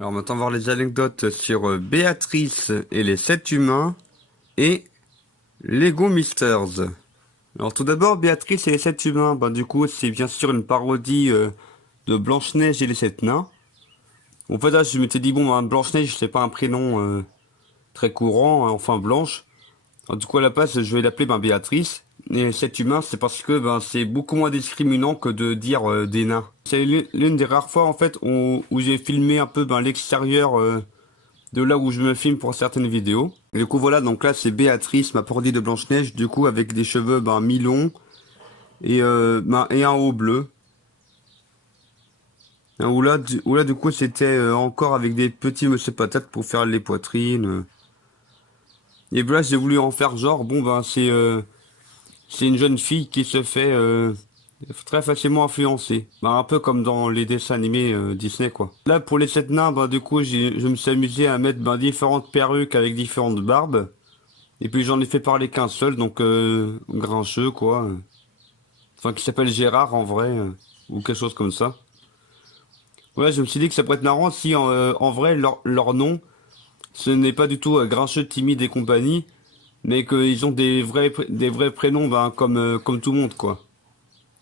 Alors maintenant, on va voir les anecdotes sur Béatrice et les 7 humains et Lego Misters. Alors tout d'abord, Béatrice et les 7 humains, du coup, c'est bien sûr une parodie de Blanche-Neige et les 7 nains. En fait, là, je m'étais dit, Blanche-Neige, c'est pas un prénom très courant, hein, enfin Blanche. Alors, du coup, à la place, je vais l'appeler Béatrice. Et les 7 humains, c'est parce que c'est beaucoup moins discriminant que de dire des nains. C'est l'une des rares fois, en fait, où j'ai filmé un peu l'extérieur de là où je me filme pour certaines vidéos. Et du coup, voilà, donc là, c'est Béatrice, ma parodie de Blanche-Neige, du coup, avec des cheveux mi-longs et un haut bleu. Où là, du coup, c'était encore avec des petits monsieur patates pour faire les poitrines. Et là, j'ai voulu en faire genre, c'est une jeune fille qui se fait très facilement influencer. Un peu comme dans les dessins animés Disney, quoi. Là, pour les 7 nains, du coup, je me suis amusé à mettre différentes perruques avec différentes barbes. Et puis j'en ai fait parler qu'un seul, donc grincheux, quoi. Enfin, qui s'appelle Gérard en vrai, ou quelque chose comme ça. Ouais, je me suis dit que ça pourrait être marrant si en vrai leur nom, ce n'est pas du tout grincheux, timide et compagnie, mais qu'ils ont des vrais prénoms comme tout le monde, quoi.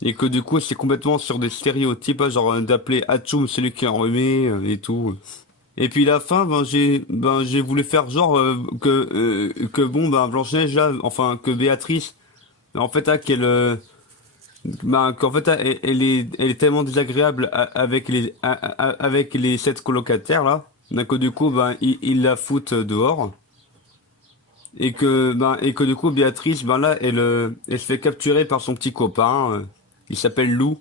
Et que du coup c'est complètement sur des stéréotypes, hein, genre d'appeler Hachoum celui qui est enrhumé et tout. Et puis la fin, j'ai voulu faire genre Blanche-Neige là, enfin que Béatrice, en fait, qu'en fait, elle est tellement désagréable avec les 7 colocataires là, que du coup, ils la foutent dehors. Et que du coup, Béatrice, là, elle se fait capturer par son petit copain, il s'appelle Lou.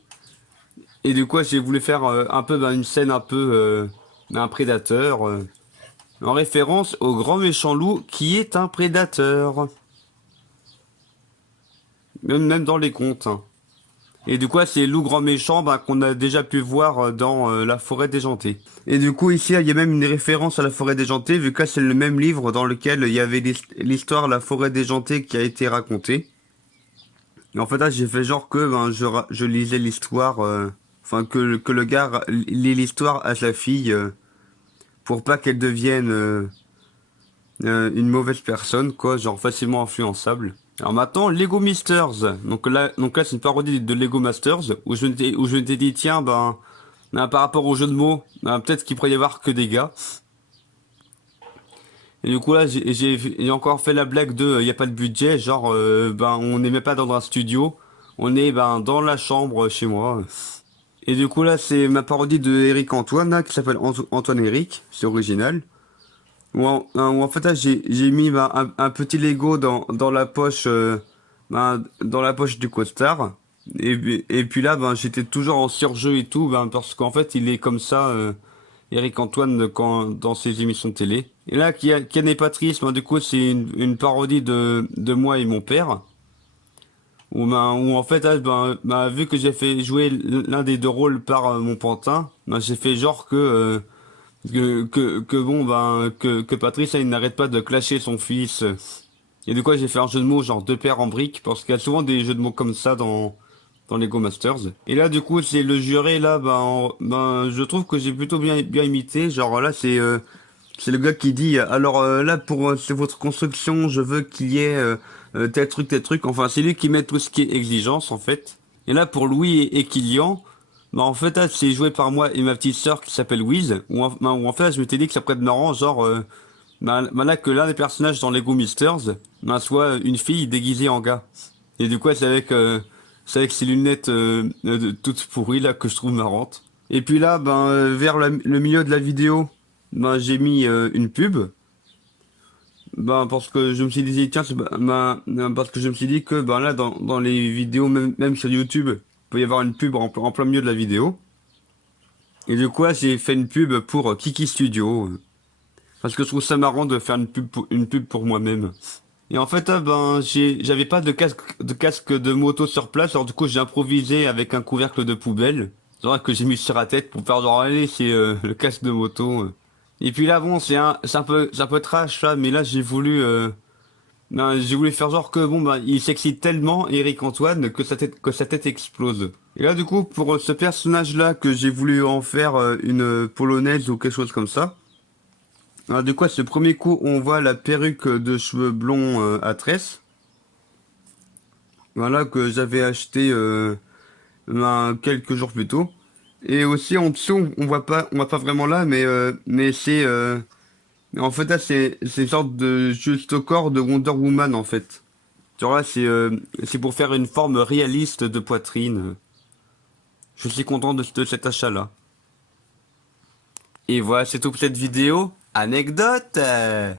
Et du coup, j'ai voulu faire un peu, une scène un peu, un prédateur, en référence au grand méchant loup qui est un prédateur. Même dans les contes, hein. Et du coup, c'est loup grand méchant qu'on a déjà pu voir dans La Forêt déjantée. Et du coup, ici, il y a même une référence à La Forêt déjantée, vu que là, c'est le même livre dans lequel il y avait l'histoire La Forêt déjantée qui a été racontée. Et en fait, là, j'ai fait genre que je lisais l'histoire, que le gars lit l'histoire à sa fille pour pas qu'elle devienne une mauvaise personne, quoi, genre facilement influençable. Alors maintenant, Lego Masters. Donc là, c'est une parodie de Lego Masters où je m'étais dit tiens par rapport au jeu de mots, peut-être qu'il pourrait y avoir que des gars. Et du coup là, j'ai encore fait la blague de il y a pas de budget, genre on n'est même pas dans un studio, on est dans la chambre chez moi. Et du coup là, c'est ma parodie de Eric Antoine là, qui s'appelle Antoine Eric, c'est original. Où en fait là, j'ai mis un petit Lego dans la poche dans la poche du costard. Et puis là, j'étais toujours en surjeu et tout, parce qu'en fait, il est comme ça, Eric Antoine, dans ses émissions de télé. Et là, Kian et Patrice, du coup, c'est une parodie de moi et mon père. Où en fait, là, vu que j'ai fait jouer l'un des deux rôles par mon pantin, j'ai fait genre que Patrice, il n'arrête pas de clasher son fils. Et du coup, j'ai fait un jeu de mots genre deux paires en briques, parce qu'il y a souvent des jeux de mots comme ça dans Lego Masters. Et là, du coup, c'est le juré, là, je trouve que j'ai plutôt bien imité. Genre là, c'est le gars qui dit, alors là, pour c'est votre construction, je veux qu'il y ait tel truc. Enfin, c'est lui qui met tout ce qui est exigence, en fait. Et là, pour Louis et Kylian, en fait, là, c'est joué par moi et ma petite sœur qui s'appelle Wiz, où en fait, là, je m'étais dit que ça pourrait être marrant, genre, là, que l'un des personnages dans Lego Masters, soit une fille déguisée en gars. Et du coup, c'est avec ces lunettes toutes pourries, là, que je trouve marrantes. Et puis là, vers le milieu de la vidéo, j'ai mis une pub. Parce que je me suis dit, tiens, parce que je me suis dit que, là, dans les vidéos, même sur YouTube, il peut y avoir une pub en plein milieu de la vidéo. Et du coup, là, j'ai fait une pub pour Kiki Studio. Parce que je trouve ça marrant de faire une pub pour moi-même. Et en fait, j'avais pas de casque de moto sur place, alors du coup, j'ai improvisé avec un couvercle de poubelle. Genre que j'ai mis sur la tête pour faire genre, allez, c'est le casque de moto. Et puis là, c'est un peu trash, là, mais là, j'ai voulu faire genre que, il s'excite tellement, Eric Antoine, que sa tête explose. Et là, du coup, pour ce personnage-là que j'ai voulu en faire une polonaise ou quelque chose comme ça. Alors, du coup, ce premier coup, on voit la perruque de cheveux blonds à tresse. Voilà, que j'avais acheté quelques jours plus tôt. Et aussi en dessous, on voit pas vraiment là, mais en fait là, c'est une sorte de juste au corps de Wonder Woman en fait. Tu vois, c'est pour faire une forme réaliste de poitrine. Je suis content de cet achat-là. Et voilà, c'est tout pour cette vidéo. Anecdote!